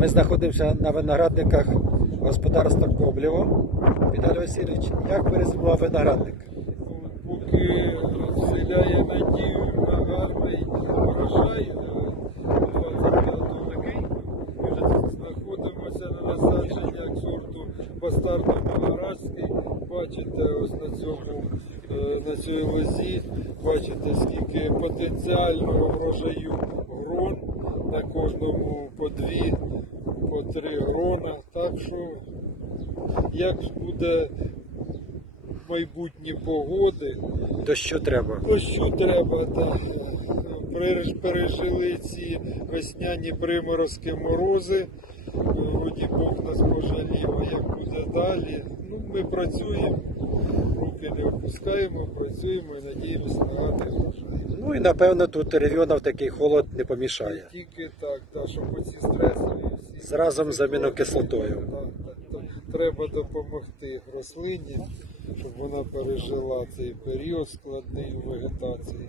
Ми знаходимося на виноградниках господарства Коблєво. Віталій Васильович, як перезимував виноградник? поки вселяє надію на гарний врожай е, 25-го ми вже знаходимося на насадженнях сорту бастарdo Магарадський. Бачите, ось на цьому е, на цій лозі, бачите, скільки потенціального врожаю на кожному по дві, по три грона. Так що як буде майбутні погоди, Дощу треба. Дощу треба, та пережили ці весняні приморозки морози. Вроді Бог нас пожалів, а як буде далі. Ну, ми працюємо, руки не опускаємо, працюємо і надіємося на гарний. Ну і напевно тут регіонів такий холод не помішає. Тільки так, та, щоб оці стресові всі. З разом з амінокислотою. Треба допомогти рослині, щоб вона пережила цей період складний у вегетації.